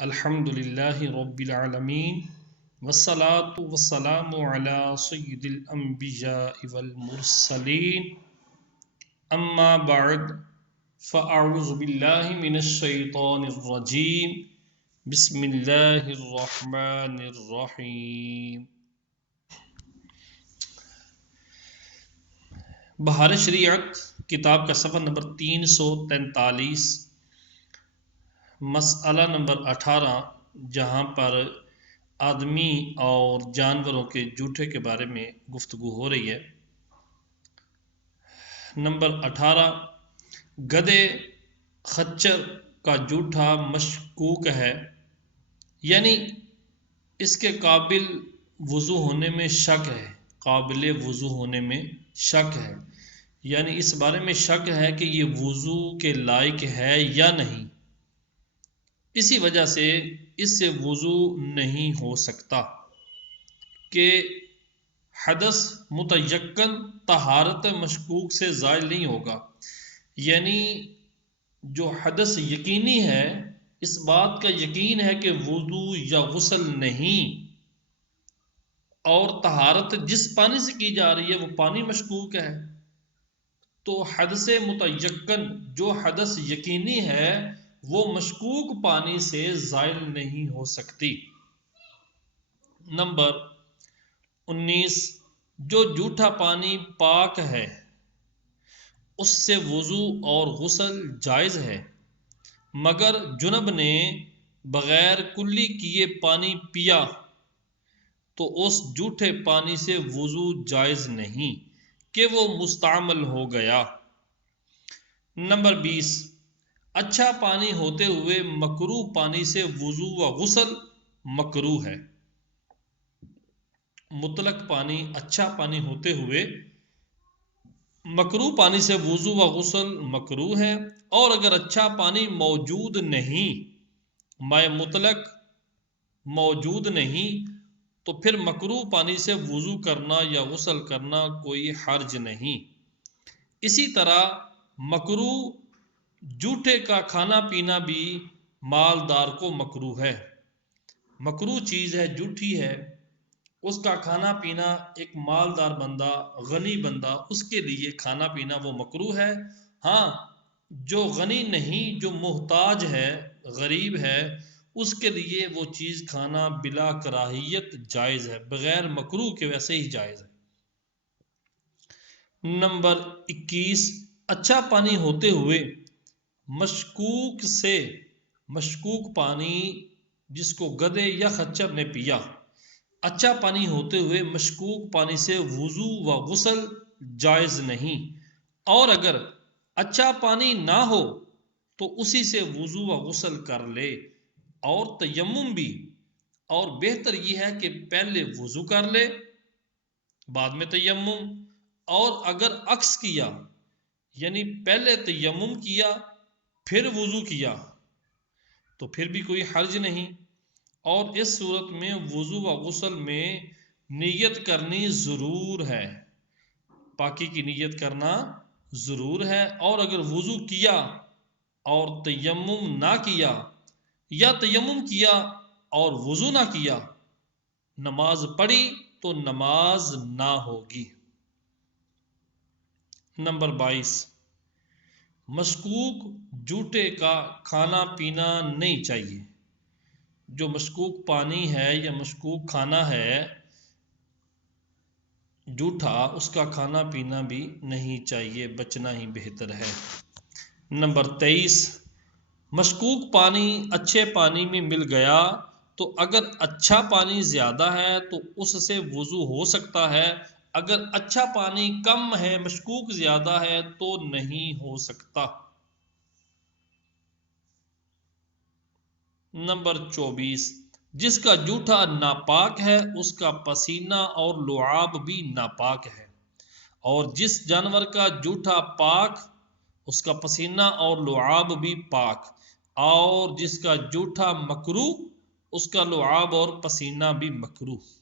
الحمد للہ رب العالمین والصلاة والسلام علی سید الانبیاء والمرسلین اما بعد فاعوذ باللہ من الشیطان الرجیم بسم اللہ الرحمن الرحیم۔ بہار شریعت کتاب کا صفحہ نمبر 343، مسئلہ نمبر 18، جہاں پر آدمی اور جانوروں کے جوٹے کے بارے میں گفتگو ہو رہی ہے۔ نمبر 18، گدھے خچر کا جوٹا مشکوک ہے، یعنی اس کے قابل وضو ہونے میں شک ہے، قابل وضو ہونے میں شک ہے، یعنی اس بارے میں شک ہے کہ یہ وضو کے لائق ہے یا نہیں، اسی وجہ سے اس سے وضو نہیں ہو سکتا کہ حدث متیقن طہارت مشکوک سے زائل نہیں ہوگا، یعنی جو حدث یقینی ہے، اس بات کا یقین ہے کہ وضو یا غسل نہیں، اور طہارت جس پانی سے کی جا رہی ہے وہ پانی مشکوک ہے، تو حدث متیقن جو حدث یقینی ہے وہ مشکوک پانی سے زائل نہیں ہو سکتی۔ نمبر 19، جو جوٹا پانی پاک ہے اس سے وضو اور غسل جائز ہے، مگر جنب نے بغیر کلی کیے پانی پیا تو اس جوٹے پانی سے وضو جائز نہیں کہ وہ مستعمل ہو گیا۔ نمبر 20، اچھا پانی ہوتے ہوئے مکروہ پانی سے وضو و غسل مکروہ ہے۔ مطلق پانی اچھا پانی ہوتے ہوئے مکروہ پانی سے وضو و غسل مکروہ ہے، اور اگر اچھا پانی موجود نہیں، مائع مطلق موجود نہیں، تو پھر مکروہ پانی سے وضو کرنا یا غسل کرنا کوئی حرج نہیں۔ اسی طرح مکروہ جوٹے کا کھانا پینا بھی مالدار کو مکروہ ہے۔ مکروہ چیز ہے، جوٹھی ہے، اس کا کھانا پینا ایک مالدار بندہ، غنی بندہ، اس کے لیے کھانا پینا وہ مکروہ ہے۔ ہاں، جو غنی نہیں، جو محتاج ہے، غریب ہے، اس کے لیے وہ چیز کھانا بلا کراہیت جائز ہے، بغیر مکروہ کے ویسے ہی جائز ہے۔ نمبر 21، اچھا پانی ہوتے ہوئے مشکوک سے مشکوک پانی جس کو گدھے یا خچر نے پیا، اچھا پانی ہوتے ہوئے مشکوک پانی سے وضو و غسل جائز نہیں، اور اگر اچھا پانی نہ ہو تو اسی سے وضو و غسل کر لے، اور تیمم بھی، اور بہتر یہ ہے کہ پہلے وضو کر لے بعد میں تیمم، اور اگر عکس کیا یعنی پہلے تیمم کیا پھر وضو کیا تو پھر بھی کوئی حرج نہیں، اور اس صورت میں وضو و غسل میں نیت کرنی ضرور ہے، پاکی کی نیت کرنا ضرور ہے، اور اگر وضو کیا اور تیمم نہ کیا، یا تیمم کیا اور وضو نہ کیا، نماز پڑھی تو نماز نہ ہوگی۔ نمبر 22، مشکوک جوٹے کا کھانا پینا نہیں چاہیے۔ جو مشکوک پانی ہے یا مشکوک کھانا ہے جوٹا، اس کا کھانا پینا بھی نہیں چاہیے، بچنا ہی بہتر ہے۔ نمبر 23، مشکوک پانی اچھے پانی میں مل گیا تو اگر اچھا پانی زیادہ ہے تو اس سے وضو ہو سکتا ہے، اگر اچھا پانی کم ہے، مشکوک زیادہ ہے تو نہیں ہو سکتا۔ نمبر 24، جس کا جوٹا ناپاک ہے اس کا پسینہ اور لعاب بھی ناپاک ہے، اور جس جانور کا جوٹا پاک اس کا پسینہ اور لعاب بھی پاک، اور جس کا جوٹا مکروہ اس کا لعاب اور پسینہ بھی مکروہ۔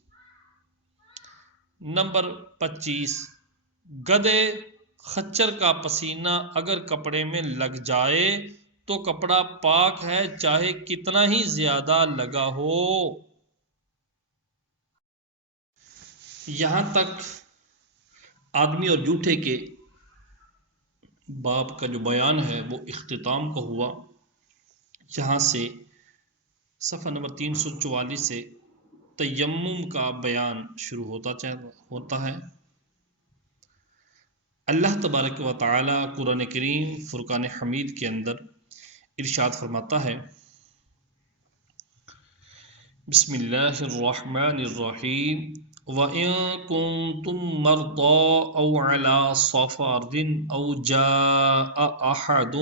نمبر 25، گدھے خچر کا پسینہ اگر کپڑے میں لگ جائے تو کپڑا پاک ہے چاہے کتنا ہی زیادہ لگا ہو۔ یہاں تک آدمی اور جوٹے کے باب کا جو بیان ہے وہ اختتام کو ہوا۔ یہاں سے صفحہ نمبر 344 سے تیمم کا بیان شروع ہوتا ہے۔ اللہ تبارک و تعالی قرآن کریم فرقان حمید کے اندر ارشاد فرماتا ہے، بسم اللہ الرحمن الرحیم وَإِن كُنتُم مَّرْضَىٰ أَوْ عَلَىٰ سَفَرٍ أَوْ جَاءَ أَحَدٌ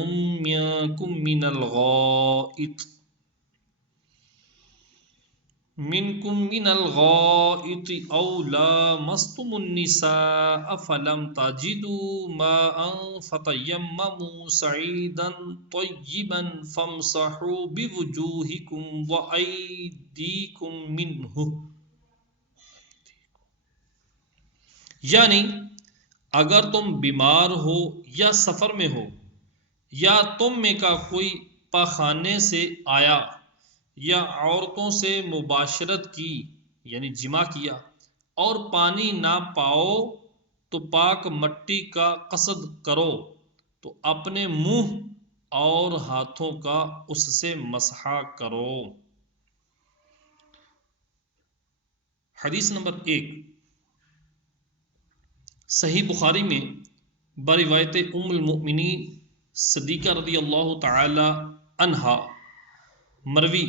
منكم من الغائط أو لامستم النساء فلم تجدوا ماء فتيمموا صعيدا طيبا فامسحوا بوجوهكم وأيديكم منه، یعنی اگر تم بیمار ہو یا سفر میں ہو یا تم میں کا کوئی پاخانے سے آیا یا عورتوں سے مباشرت کی یعنی جمع کیا اور پانی نہ پاؤ تو پاک مٹی کا قصد کرو تو اپنے منہ اور ہاتھوں کا اس سے مسح کرو۔ حدیث نمبر 1 صحیح بخاری میں بروایت ام المؤمنین صدیقہ رضی اللہ تعالی عنہا مروی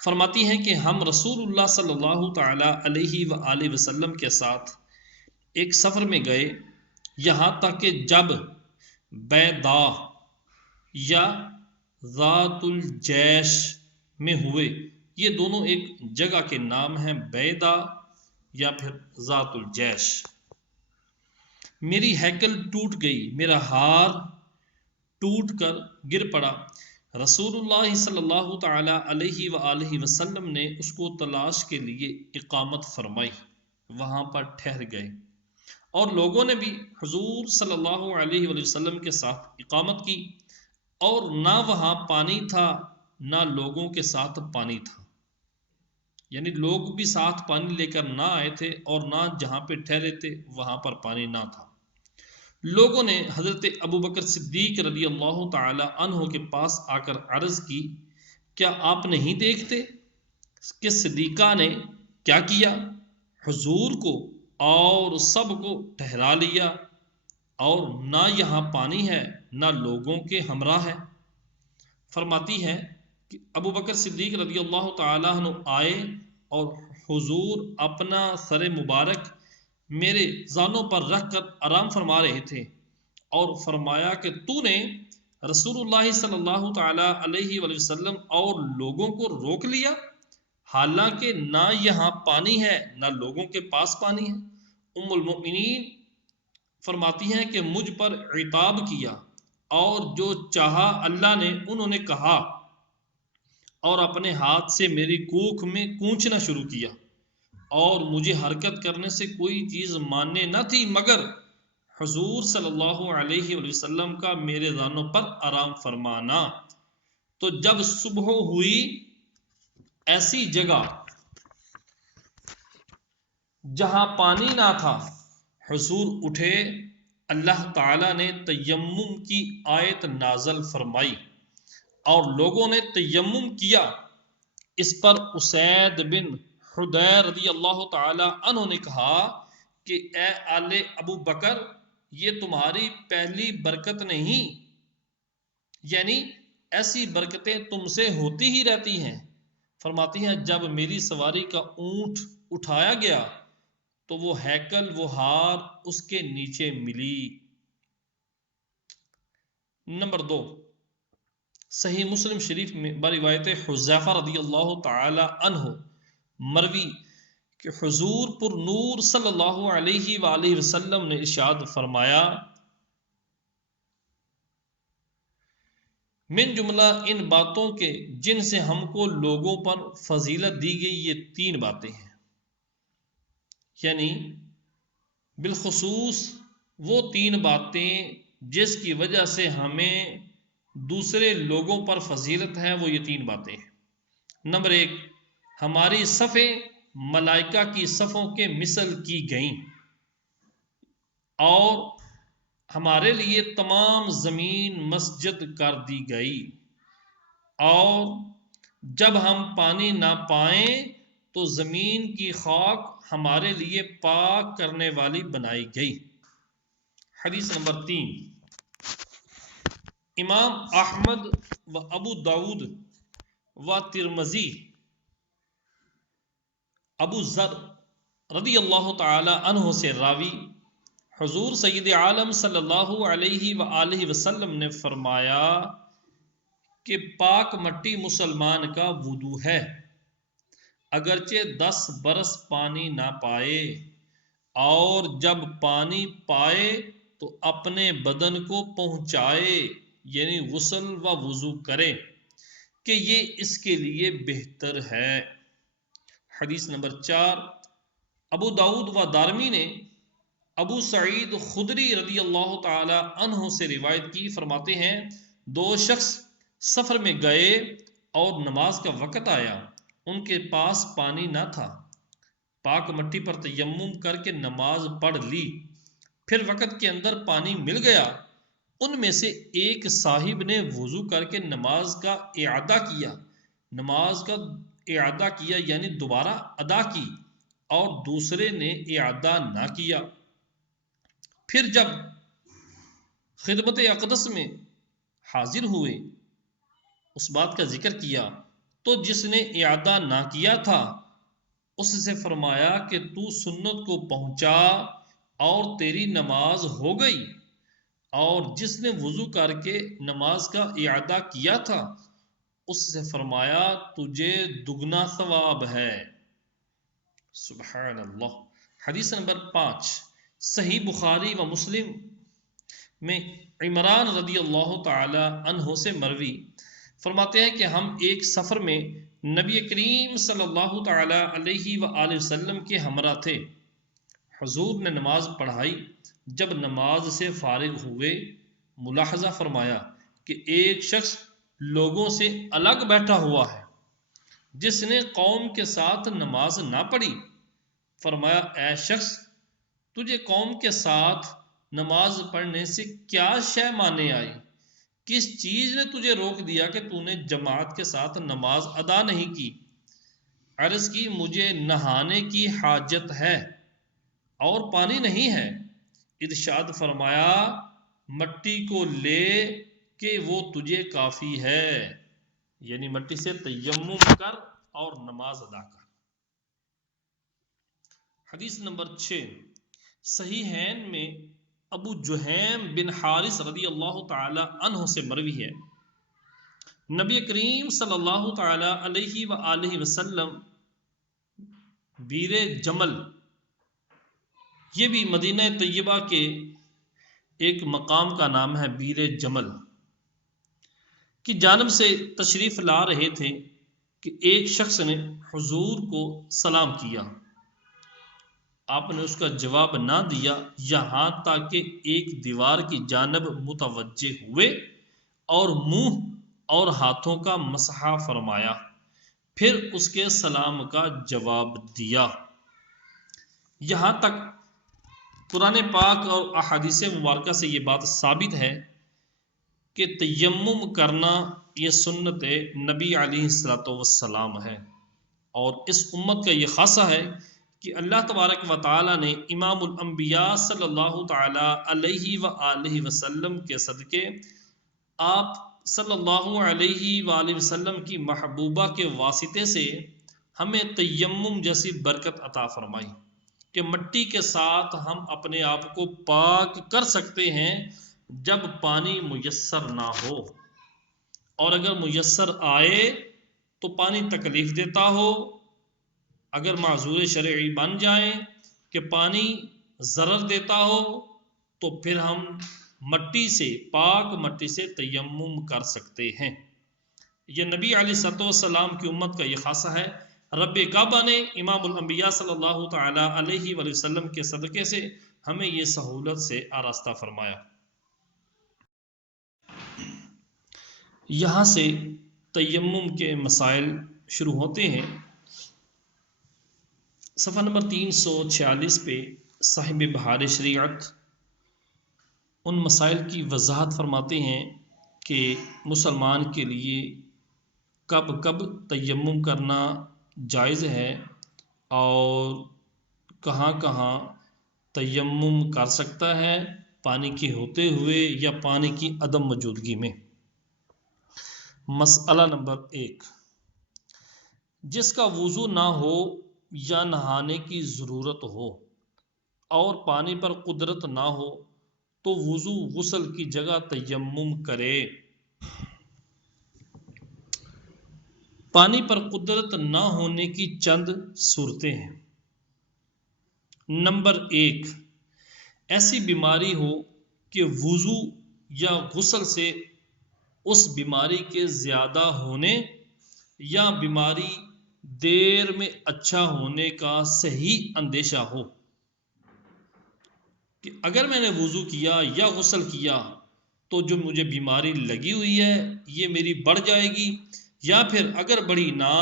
فرماتی ہیں کہ ہم رسول اللہ صلی اللہ تعالی علیہ وآلہ وسلم کے ساتھ ایک سفر میں گئے، یہاں تک کہ جب بیدا یا ذات الجیش میں ہوئے، یہ دونوں ایک جگہ کے نام ہیں، بیدا یا پھر ذات الجیش۔ میری ہیکل ٹوٹ گئی، میرا ہار ٹوٹ کر گر پڑا، رسول اللہ صلی اللہ تعالی علیہ وآلہ وسلم نے اس کو تلاش کے لیے اقامت فرمائی، وہاں پر ٹھہر گئے، اور لوگوں نے بھی حضور صلی اللہ علیہ وآلہ وسلم کے ساتھ اقامت کی، اور نہ وہاں پانی تھا نہ لوگوں کے ساتھ پانی تھا، یعنی لوگ بھی ساتھ پانی لے کر نہ آئے تھے اور نہ جہاں پہ ٹھہرے تھے وہاں پر پانی نہ تھا۔ لوگوں نے حضرت ابوبکر صدیق رضی اللہ تعالی عنہ کے پاس آ کر عرض کی، کیا آپ نہیں دیکھتے کہ صدیقہ نے کیا کیا؟ حضور کو اور سب کو ٹھہرا لیا، اور نہ یہاں پانی ہے نہ لوگوں کے ہمراہ ہے۔ فرماتی ہے کہ ابوبکر صدیق رضی اللہ تعالی عنہ آئے اور حضور اپنا سر مبارک میرے زانوں پر رکھ کر آرام فرما رہے تھے، اور فرمایا کہ تو نے رسول اللہ صلی اللہ تعالی علیہ وآلہ وسلم اور لوگوں کو روک لیا، حالانکہ نہ یہاں پانی ہے نہ لوگوں کے پاس پانی ہے۔ ام المؤمنین فرماتی ہیں کہ مجھ پر عتاب کیا، اور جو چاہا اللہ نے انہوں نے کہا، اور اپنے ہاتھ سے میری کوکھ میں کونچنا شروع کیا، اور مجھے حرکت کرنے سے کوئی چیز ماننے نہ تھی مگر حضور صلی اللہ علیہ وآلہ وسلم کا میرے زانوں پر آرام فرمانا۔ تو جب صبح ہوئی، ایسی جگہ جہاں پانی نہ تھا، حضور اٹھے، اللہ تعالی نے تیمم کی آیت نازل فرمائی اور لوگوں نے تیمم کیا۔ اس پر اسید بن حدیر رضی اللہ تعالی عنہ نے کہا کہ اے آل ابو بکر، یہ تمہاری پہلی برکت نہیں، یعنی ایسی برکتیں تم سے ہوتی ہی رہتی ہیں۔ فرماتی ہیں جب میری سواری کا اونٹ اٹھایا گیا تو وہ ہیکل، وہ ہار اس کے نیچے ملی۔ نمبر 2 صحیح مسلم شریف میں بروایت حذیفہ رضی اللہ تعالی عنہ مروی کہ حضور پر نور صلی اللہ علیہ وآلہ وسلم نے ارشاد فرمایا، من جملہ ان باتوں کے جن سے ہم کو لوگوں پر فضیلت دی گئی یہ 3 باتیں ہیں، یعنی بالخصوص وہ 3 باتیں جس کی وجہ سے ہمیں دوسرے لوگوں پر فضیلت ہے وہ یہ 3 باتیں ہیں۔ نمبر 1، ہماری صفیں ملائکہ کی صفوں کے مثل کی گئیں، اور ہمارے لیے تمام زمین مسجد کر دی گئی، اور جب ہم پانی نہ پائیں تو زمین کی خاک ہمارے لیے پاک کرنے والی بنائی گئی۔ حدیث نمبر 3، امام احمد و ابو داود و ترمذی ابو ذر رضی اللہ تعالی عنہ سے راوی، حضور سید عالم صلی اللہ علیہ وآلہ وسلم نے فرمایا کہ پاک مٹی مسلمان کا وضو ہے، اگرچہ 10 برس پانی نہ پائے، اور جب پانی پائے تو اپنے بدن کو پہنچائے، یعنی غسل و وضو کرے، کہ یہ اس کے لیے بہتر ہے۔ حدیث نمبر 4، ابو داود و دارمی نے ابو سعید خدری رضی اللہ تعالی عنہ سے روایت کی، فرماتے ہیں 2 شخص سفر میں گئے اور نماز کا وقت آیا، ان کے پاس پانی نہ تھا، پاک مٹی پر تیمم کر کے نماز پڑھ لی، پھر وقت کے اندر پانی مل گیا، ان میں سے ایک صاحب نے وضو کر کے نماز کا اعادہ کیا یعنی دوبارہ ادا کی، اور دوسرے نے اعادہ نہ کیا۔ پھر جب خدمت اقدس میں حاضر ہوئے، اس بات کا ذکر کیا، تو جس نے اعادہ نہ کیا تھا اس سے فرمایا کہ تو سنت کو پہنچا اور تیری نماز ہو گئی، اور جس نے وضو کر کے نماز کا اعادہ کیا تھا اس سے فرمایا تجھے دگنا ثواب ہے۔ سبحان اللہ۔ حدیث نمبر 5، صحیح بخاری و مسلم میں عمران رضی اللہ تعالی عنہ سے مروی، فرماتے ہیں کہ ہم ایک سفر میں نبی کریم صلی اللہ تعالی علیہ وآلہ وسلم کے ہمراہ تھے، حضور نے نماز پڑھائی، جب نماز سے فارغ ہوئے ملاحظہ فرمایا کہ ایک شخص لوگوں سے الگ بیٹھا ہوا ہے جس نے قوم کے ساتھ نماز نہ پڑھی۔ فرمایا اے شخص، تجھے قوم کے ساتھ نماز پڑھنے سے کیا شے مانے آئی؟ کس چیز نے تجھے روک دیا کہ تو نے جماعت کے ساتھ نماز ادا نہیں کی؟ عرض کی مجھے نہانے کی حاجت ہے اور پانی نہیں ہے۔ ارشاد فرمایا مٹی کو لے کہ وہ تجھے کافی ہے، یعنی مٹی سے تیمم کر اور نماز ادا کر۔ حدیث نمبر 6، صحیحین میں ابو جہیم بن حارث رضی اللہ تعالی عنہ سے مروی ہے، نبی کریم صلی اللہ تعالی علیہ وآلہ وسلم بیر جمل، یہ بھی مدینہ طیبہ کے ایک مقام کا نام ہے، بیر جمل کی جانب سے تشریف لا رہے تھے کہ ایک شخص نے حضور کو سلام کیا، آپ نے اس کا جواب نہ دیا، یہاں تک کہ ایک دیوار کی جانب متوجہ ہوئے اور منہ اور ہاتھوں کا مسح فرمایا، پھر اس کے سلام کا جواب دیا۔ یہاں تک قرآن پاک اور احادیث مبارکہ سے یہ بات ثابت ہے کہ تیمم کرنا یہ سنت نبی علیہ الصلوۃ والسلام ہے، اور اس امت کا یہ خاصہ ہے کہ اللہ تبارک و تعالی نے امام الانبیاء صلی اللہ تعالی علیہ وآلہ وسلم کے صدقے آپ صلی اللہ علیہ وآلہ وسلم کی محبوبہ کے واسطے سے ہمیں تیمم جیسی برکت عطا فرمائی کہ مٹی کے ساتھ ہم اپنے آپ کو پاک کر سکتے ہیں جب پانی میسر نہ ہو، اور اگر میسر آئے تو پانی تکلیف دیتا ہو، اگر معذور شرعی بن جائیں کہ پانی ضرر دیتا ہو، تو پھر ہم مٹی سے، پاک مٹی سے تیمم کر سکتے ہیں۔ یہ نبی علیہ الصلوۃ والسلام کی امت کا یہ خاصہ ہے۔ رب کعبہ نے امام الانبیاء صلی اللہ تعالی علیہ وآلہ وسلم کے صدقے سے ہمیں یہ سہولت سے آراستہ فرمایا۔ یہاں سے تیمم کے مسائل شروع ہوتے ہیں۔ صفحہ نمبر 346 پہ صاحب بہار شریعت ان مسائل کی وضاحت فرماتے ہیں کہ مسلمان کے لیے کب کب تیمم کرنا جائز ہے اور کہاں کہاں تیمم کر سکتا ہے، پانی کے ہوتے ہوئے یا پانی کی عدم موجودگی میں۔ مسئلہ نمبر 1، جس کا وضو نہ ہو یا نہانے کی ضرورت ہو اور پانی پر قدرت نہ ہو تو وضو غسل کی جگہ تیمم کرے۔ پانی پر قدرت نہ ہونے کی چند صورتیں ہیں۔ نمبر 1، ایسی بیماری ہو کہ وضو یا غسل سے اس بیماری کے زیادہ ہونے یا بیماری دیر میں اچھا ہونے کا صحیح اندیشہ ہو کہ اگر میں نے وضو کیا یا غسل کیا تو جو مجھے بیماری لگی ہوئی ہے یہ میری بڑھ جائے گی، یا پھر اگر بڑھی نہ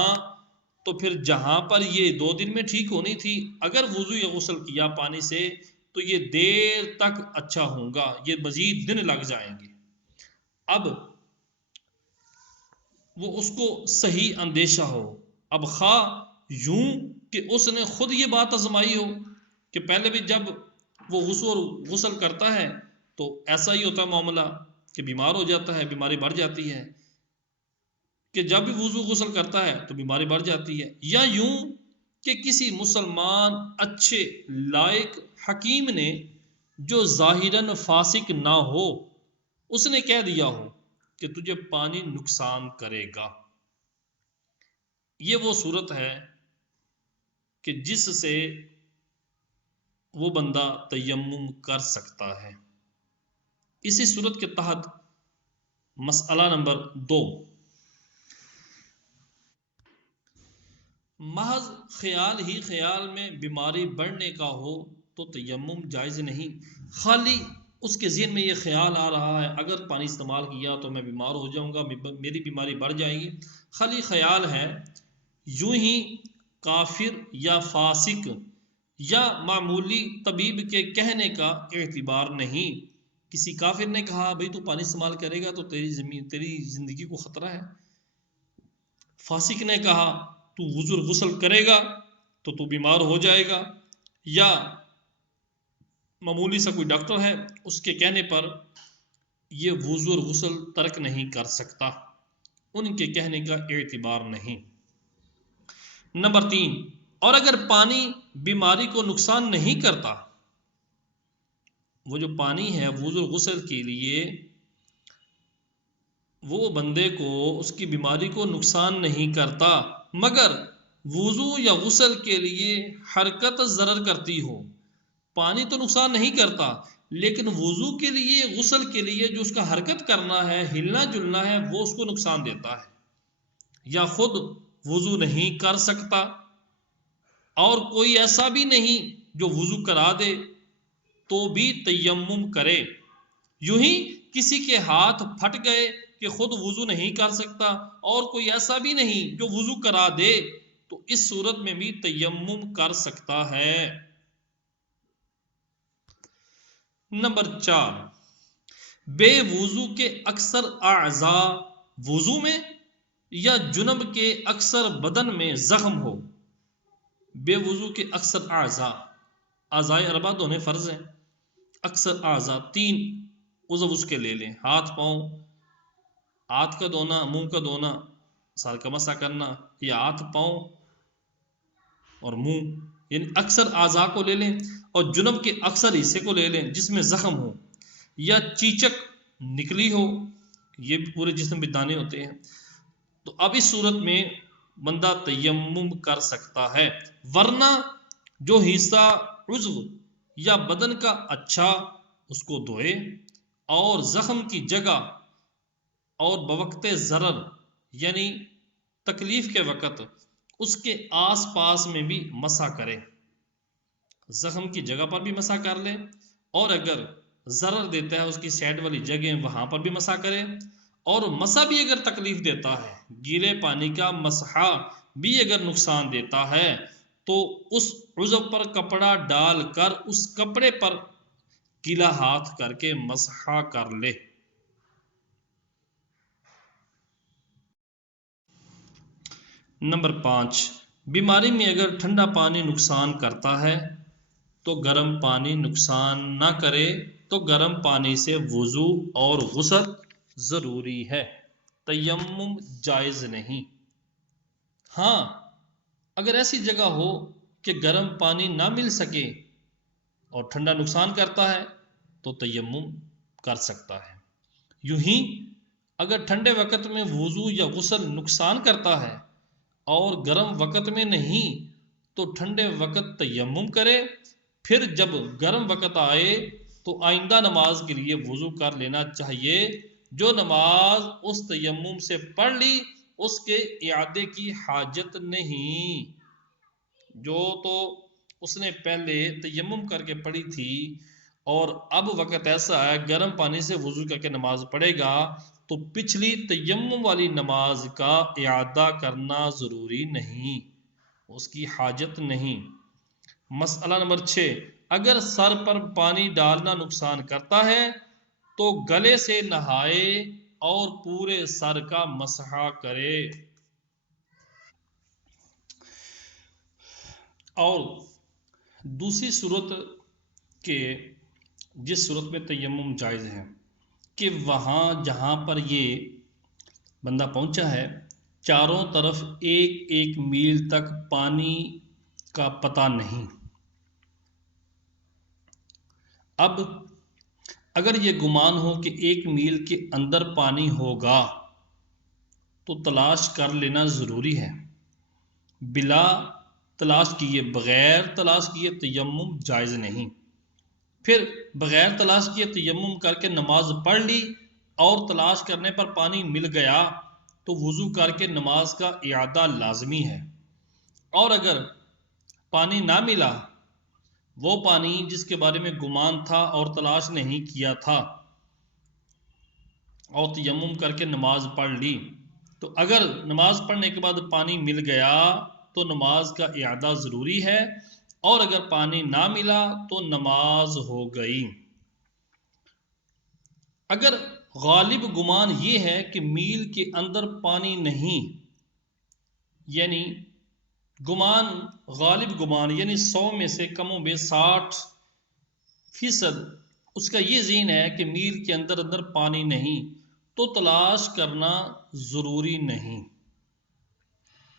تو پھر جہاں پر یہ 2 دن میں ٹھیک ہونی تھی اگر وضو یا غسل کیا پانی سے تو یہ دیر تک اچھا ہوگا، یہ مزید دن لگ جائیں گے۔ اب وہ اس کو صحیح اندیشہ ہو، اب خواہ یوں کہ اس نے خود یہ بات آزمائی ہو کہ پہلے بھی جب وہ غسل کرتا ہے تو ایسا ہی ہوتا ہے معاملہ کہ بیمار ہو جاتا ہے، بیماری بڑھ جاتی ہے، کہ جب بھی وضو غسل کرتا ہے تو بیماری بڑھ جاتی ہے، یا یوں کہ کسی مسلمان اچھے لائق حکیم نے جو ظاہراً فاسق نہ ہو اس نے کہہ دیا ہو کہ تجھے پانی نقصان کرے گا۔ یہ وہ صورت ہے کہ جس سے وہ بندہ تیمم کر سکتا ہے۔ اسی صورت کے تحت مسئلہ نمبر 2، محض خیال میں بیماری بڑھنے کا ہو تو تیمم جائز نہیں۔ خالی اس کے ذہن میں یہ خیال آ رہا ہے اگر پانی استعمال کیا تو میں بیمار ہو جاؤں گا، میری بیماری بڑھ جائے گی، خالی خیال ہے، یوں ہی کافر یا فاسق یا معمولی طبیب کے کہنے کا اعتبار نہیں۔ کسی کافر نے کہا بھئی تو پانی استعمال کرے گا تو تیری زندگی کو خطرہ ہے، فاسق نے کہا تو وضو غسل کرے گا تو بیمار ہو جائے گا، یا معمولی سا کوئی ڈاکٹر ہے اس کے کہنے پر یہ وضو اور غسل ترک نہیں کر سکتا، ان کے کہنے کا اعتبار نہیں۔ نمبر 3، اور اگر پانی بیماری کو نقصان نہیں کرتا، وہ جو پانی ہے وضو اور غسل کے لیے وہ بندے کو اس کی بیماری کو نقصان نہیں کرتا، مگر وضو یا غسل کے لیے حرکت ضرر کرتی ہو، پانی تو نقصان نہیں کرتا لیکن وضو کے لیے غسل کے لیے جو اس کا حرکت کرنا ہے، ہلنا جلنا ہے، وہ اس کو نقصان دیتا ہے، یا خود وضو نہیں کر سکتا اور کوئی ایسا بھی نہیں جو وضو کرا دے تو بھی تیمم کرے، یوں ہی کسی کے ہاتھ پھٹ گئے کہ خود وضو نہیں کر سکتا اور کوئی ایسا بھی نہیں جو وضو کرا دے تو اس صورت میں بھی تیمم کر سکتا ہے۔ نمبر 4، بے وضو کے اکثر اعضاء وضو میں یا جنب کے اکثر بدن میں زخم ہو۔ بے وضو کے اکثر اعضاء اربعہ دھونے فرض ہیں، اکثر اعضاء 3 عضو اس کے لے لیں، ہاتھ پاؤں، ہاتھ کا دھونا، منہ کا دھونا، سر کا مسح کرنا، یا ہاتھ پاؤں اور منہ، یعنی اکثر اعضاء کو لے لیں اور جنب کے اکثر حصے کو لے لیں جس میں زخم ہو یا چیچک نکلی ہو، یہ بھی پورے جسم میں دانے ہوتے ہیں، تو اب اس صورت میں بندہ تیمم کر سکتا ہے، ورنہ جو حصہ عضو یا بدن کا اچھا اس کو دھوئے اور زخم کی جگہ اور بوقت ضرر یعنی تکلیف کے وقت اس کے آس پاس میں بھی مسح کرے، زخم کی جگہ پر بھی مسح کر لے اور اگر ضرر دیتا ہے اس کی سائڈ والی جگہ وہاں پر بھی مسح کرے، اور مسح بھی اگر تکلیف دیتا ہے، گیلے پانی کا مسحہ بھی اگر نقصان دیتا ہے، تو اس عضو پر کپڑا ڈال کر اس کپڑے پر گیلا ہاتھ کر کے مسحہ کر لے۔ نمبر 5، بیماری میں اگر ٹھنڈا پانی نقصان کرتا ہے تو گرم پانی نقصان نہ کرے، تو گرم پانی سے وضو اور غسل ضروری ہے، تیمم جائز نہیں۔ ہاں، اگر ایسی جگہ ہو کہ گرم پانی نہ مل سکے اور ٹھنڈا نقصان کرتا ہے تو تیمم کر سکتا ہے۔ یوں ہی اگر ٹھنڈے وقت میں وضو یا غسل نقصان کرتا ہے اور گرم وقت میں نہیں، تو ٹھنڈے وقت تیمم کرے، پھر جب گرم وقت آئے تو آئندہ نماز کے لیے وضو کر لینا چاہیے۔ جو نماز اس تیمم سے پڑھ لی اس کے اعادے کی حاجت نہیں۔ جو تو اس نے پہلے تیمم کر کے پڑھی تھی اور اب وقت ایسا ہے گرم پانی سے وضو کر کے نماز پڑھے گا، تو پچھلی تیمم والی نماز کا اعادہ کرنا ضروری نہیں، اس کی حاجت نہیں۔ مسئلہ نمبر 6، اگر سر پر پانی ڈالنا نقصان کرتا ہے تو گلے سے نہائے اور پورے سر کا مسح کرے۔ اور دوسری صورت کہ جس صورت میں تیمم جائز ہے کہ وہاں جہاں پر یہ بندہ پہنچا ہے چاروں طرف 1 میل تک پانی کا پتہ نہیں۔ اب اگر یہ گمان ہو کہ 1 میل کے اندر پانی ہوگا تو تلاش کر لینا ضروری ہے، بلا تلاش کیے، بغیر تلاش کیے تیمم جائز نہیں۔ پھر بغیر تلاش کیے تیمم کر کے نماز پڑھ لی اور تلاش کرنے پر پانی مل گیا تو وضو کر کے نماز کا اعادہ لازمی ہے۔ اور اگر پانی نہ ملا، وہ پانی جس کے بارے میں گمان تھا اور تلاش نہیں کیا تھا اور تیمم کر کے نماز پڑھ لی، تو اگر نماز پڑھنے کے بعد پانی مل گیا تو نماز کا اعادہ ضروری ہے، اور اگر پانی نہ ملا تو نماز ہو گئی۔ اگر غالب گمان یہ ہے کہ میل کے اندر پانی نہیں، یعنی غالب گمان یعنی 100 میں سے کم و بیش 60% اس کا یہ ذہن ہے کہ میل کے اندر پانی نہیں، تو تلاش کرنا ضروری نہیں۔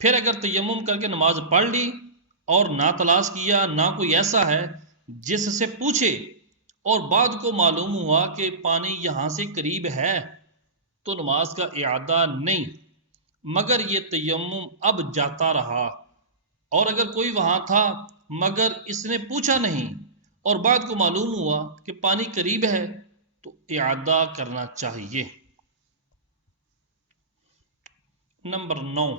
پھر اگر تیمم کر کے نماز پڑھ لی اور نہ تلاش کیا، نہ کوئی ایسا ہے جس سے پوچھے اور بعد کو معلوم ہوا کہ پانی یہاں سے قریب ہے، تو نماز کا اعادہ نہیں، مگر یہ تیمم اب جاتا رہا۔ اور اگر کوئی وہاں تھا مگر اس نے پوچھا نہیں اور بعد کو معلوم ہوا کہ پانی قریب ہے، تو اعادہ کرنا چاہیے۔ نمبر 9،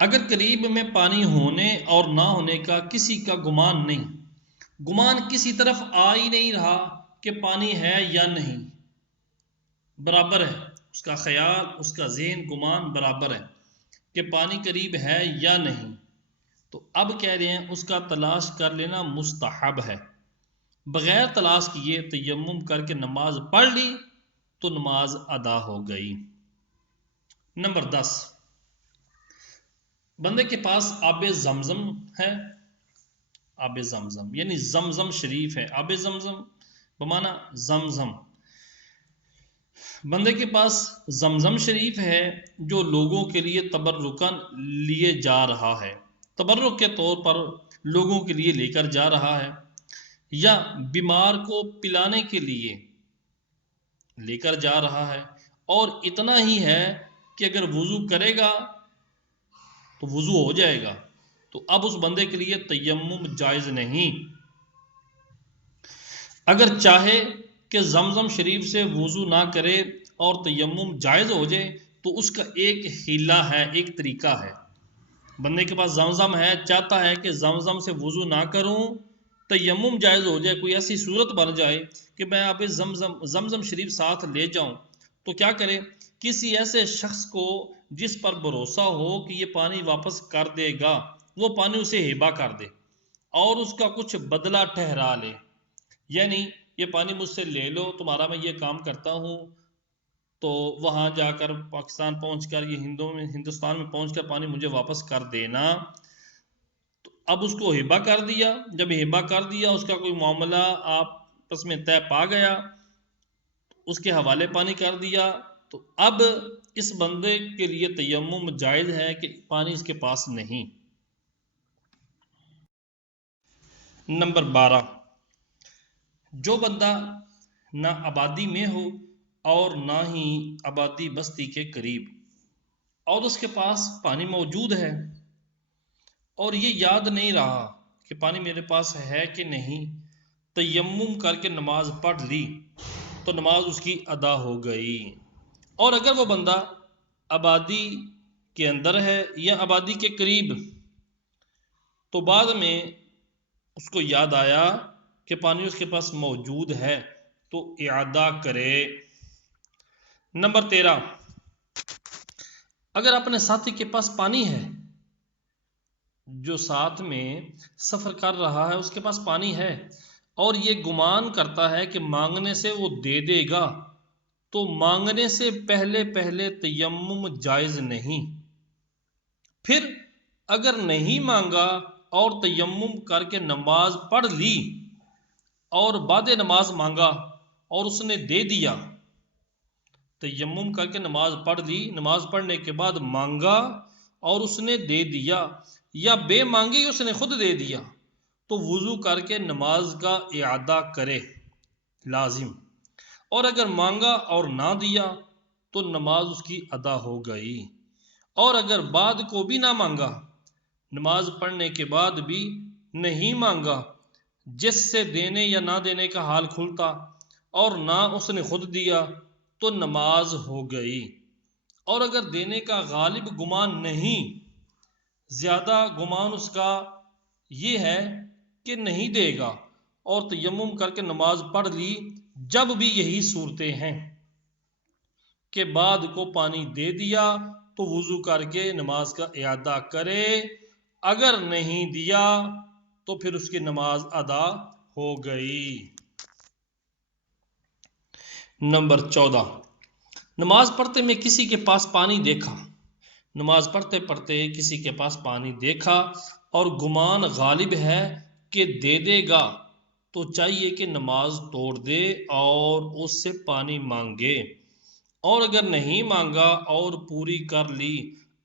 اگر قریب میں پانی ہونے اور نہ ہونے کا کسی کا گمان نہیں، گمان کسی طرف آ ہی نہیں رہا کہ پانی ہے یا نہیں، برابر ہے اس کا خیال، اس کا ذہن، گمان برابر ہے کہ پانی قریب ہے یا نہیں، تو اب کہہ رہے ہیں اس کا تلاش کر لینا مستحب ہے۔ بغیر تلاش کیے تیمم کر کے نماز پڑھ لی تو نماز ادا ہو گئی۔ نمبر 10، بندے کے پاس آب زمزم ہے، آب زمزم یعنی زمزم شریف ہے، آب زمزم بمعنی زمزم، بندے کے پاس زمزم شریف ہے جو لوگوں کے لیے تبرکاً لیے جا رہا ہے، تبرک کے طور پر لوگوں کے لیے لے کر جا رہا ہے، یا بیمار کو پلانے کے لیے لے کر جا رہا ہے، اور اتنا ہی ہے کہ اگر وضو کرے گا تو وضو ہو جائے گا، تو اب اس بندے کے لیے تیمم جائز نہیں۔ اگر چاہے کہ زمزم شریف سے وضو نہ کرے اور تیمم جائز ہو جائے تو اس کا ایک حیلہ ہے، ایک طریقہ ہے۔ بندے کے پاس زمزم ہے، چاہتا ہے کہ زمزم سے وضو نہ کروں تیمم جائز ہو جائے، کوئی ایسی صورت بن جائے کہ میں آپ زمزم شریف ساتھ لے جاؤں، تو کیا کرے؟ کسی ایسے شخص کو جس پر بھروسہ ہو کہ یہ پانی واپس کر دے گا، وہ پانی اسے ہبہ کر دے اور اس کا کچھ بدلہ ٹھہرا لے، یعنی یہ پانی مجھ سے لے لو، تمہارا میں یہ کام کرتا ہوں، تو وہاں جا کر پاکستان پہنچ کر یہ ہندوستان میں پہنچ کر پانی مجھے واپس کر دینا۔ تو اب اس کو ہبہ کر دیا، جب ہبہ کر دیا اس کا کوئی معاملہ آپس میں طے پا گیا، اس کے حوالے پانی کر دیا، تو اب اس بندے کے لیے تیمم جائز ہے کہ پانی اس کے پاس نہیں۔ نمبر 12، جو بندہ نہ آبادی میں ہو اور نہ ہی آبادی بستی کے قریب، اور اس کے پاس پانی موجود ہے اور یہ یاد نہیں رہا کہ پانی میرے پاس ہے کہ نہیں، تیمم کر کے نماز پڑھ لی تو نماز اس کی ادا ہو گئی۔ اور اگر وہ بندہ آبادی کے اندر ہے یا آبادی کے قریب، تو بعد میں اس کو یاد آیا کہ پانی اس کے پاس موجود ہے تو اعادہ کرے۔ نمبر 13، اگر اپنے ساتھی کے پاس پانی ہے، جو ساتھ میں سفر کر رہا ہے اس کے پاس پانی ہے اور یہ گمان کرتا ہے کہ مانگنے سے وہ دے دے گا، تو مانگنے سے پہلے تیمم جائز نہیں۔ پھر اگر نہیں مانگا اور تیمم کر کے نماز پڑھ لی اور بعد نماز مانگا اور اس نے دے دیا، تیمم کر کے نماز پڑھ لی، نماز پڑھنے کے بعد مانگا اور اس نے دے دیا، یا بے مانگی اس نے خود دے دیا، تو وضو کر کے نماز کا اعادہ کرے، لازم۔ اور اگر مانگا اور نہ دیا تو نماز اس کی ادا ہو گئی۔ اور اگر بعد کو بھی نہ مانگا، نماز پڑھنے کے بعد بھی نہیں مانگا، جس سے دینے یا نہ دینے کا حال کھلتا، اور نہ اس نے خود دیا، تو نماز ہو گئی۔ اور اگر دینے کا غالب گمان نہیں، زیادہ گمان اس کا یہ ہے کہ نہیں دے گا، اور تیمم کر کے نماز پڑھ لی، جب بھی یہی صورتیں ہیں کہ بعد کو پانی دے دیا تو وضو کر کے نماز کا اعادہ کرے، اگر نہیں دیا تو پھر اس کی نماز ادا ہو گئی۔ نمبر 14، نماز پڑھتے میں کسی کے پاس پانی دیکھا، نماز پڑھتے پڑھتے کسی کے پاس پانی دیکھا اور گمان غالب ہے کہ دے دے گا، تو چاہیے کہ نماز توڑ دے اور اس سے پانی مانگے، اور اگر نہیں مانگا اور پوری کر لی،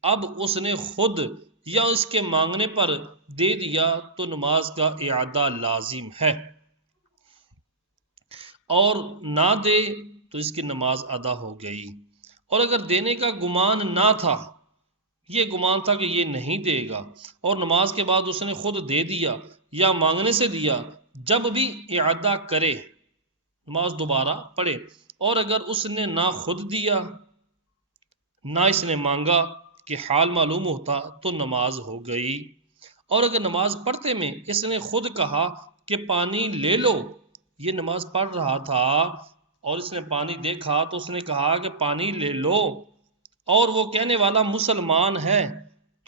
اب اس نے خود یا اس کے مانگنے پر دے دیا، تو نماز کا اعادہ لازم ہے، اور نہ دے تو اس کی نماز ادا ہو گئی۔ اور اگر دینے کا گمان نہ تھا، یہ گمان تھا کہ یہ نہیں دے گا، اور نماز کے بعد اس نے خود دے دیا یا مانگنے سے دیا، جب بھی اعادہ کرے، نماز دوبارہ پڑھے۔ اور اگر اس نے نہ خود دیا نہ اس نے مانگا کہ حال معلوم ہوتا، تو نماز ہو گئی۔ اور اگر نماز پڑھتے میں اس نے خود کہا کہ پانی لے لو، یہ نماز پڑھ رہا تھا اور اس نے پانی دیکھا تو اس نے کہا کہ پانی لے لو، اور وہ کہنے والا مسلمان ہے،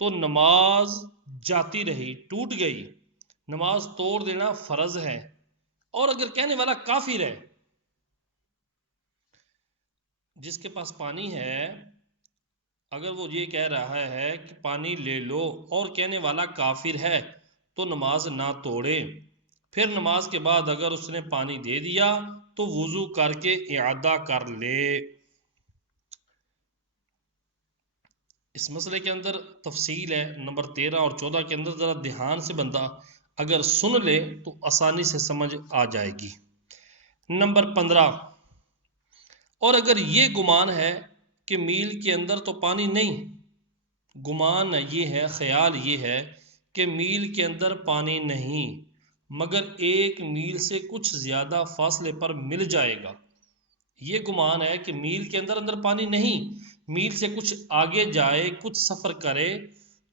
تو نماز جاتی رہی، ٹوٹ گئی، نماز توڑ دینا فرض ہے۔ اور اگر کہنے والا کافر ہے، جس کے پاس پانی ہے، اگر وہ یہ کہہ رہا ہے کہ پانی لے لو اور کہنے والا کافر ہے، تو نماز نہ توڑے۔ پھر نماز کے بعد اگر اس نے پانی دے دیا تو وضو کر کے اعادہ کر لے۔ اس مسئلے کے اندر تفصیل ہے، نمبر 13 اور 14 کے اندر ذرا دھیان سے بندہ اگر سن لے تو آسانی سے سمجھ آ جائے گی۔ نمبر 15، اور اگر یہ گمان ہے کہ میل کے اندر تو پانی نہیں، گمان یہ ہے، خیال یہ ہے کہ میل کے اندر پانی نہیں، مگر 1 میل سے کچھ زیادہ فاصلے پر مل جائے گا، یہ گمان ہے کہ میل کے اندر پانی نہیں، میل سے کچھ آگے جائے، کچھ سفر کرے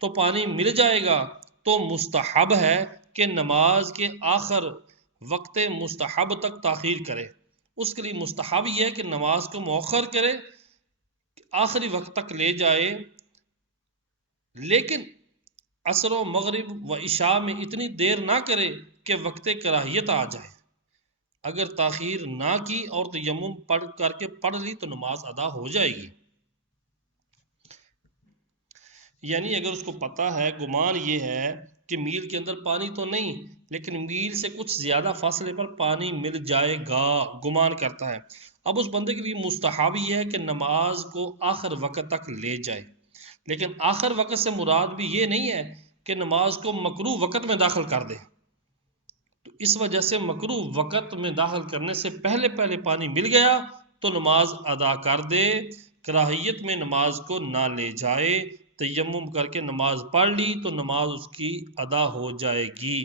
تو پانی مل جائے گا، تو مستحب ہے کہ نماز کے آخر وقت مستحب تک تاخیر کرے، اس کے لیے مستحب یہ ہے کہ نماز کو مؤخر کرے، آخری وقت تک لے جائے، لیکن عصر و مغرب و عشاء میں اتنی دیر نہ کرے کہ وقت کراہیت آ جائے۔ اگر تاخیر نہ کی اور تیمم پڑھ لی تو نماز ادا ہو جائے گی۔ یعنی اگر اس کو پتہ ہے، گمان یہ ہے کہ میل کے اندر پانی تو نہیں، لیکن میل سے کچھ زیادہ فاصلے پر پانی مل جائے گا، گمان کرتا ہے، اب اس بندے کے لیے مستحب یہ ہے کہ نماز کو آخر وقت تک لے جائے، لیکن آخر وقت سے مراد بھی یہ نہیں ہے کہ نماز کو مکروہ وقت میں داخل کر دے۔ تو اس وجہ سے مکروہ وقت میں داخل کرنے سے پہلے پانی مل گیا تو نماز ادا کر دے، کراہیت میں نماز کو نہ لے جائے، تیمم کر کے نماز پڑھ لی تو نماز اس کی ادا ہو جائے گی۔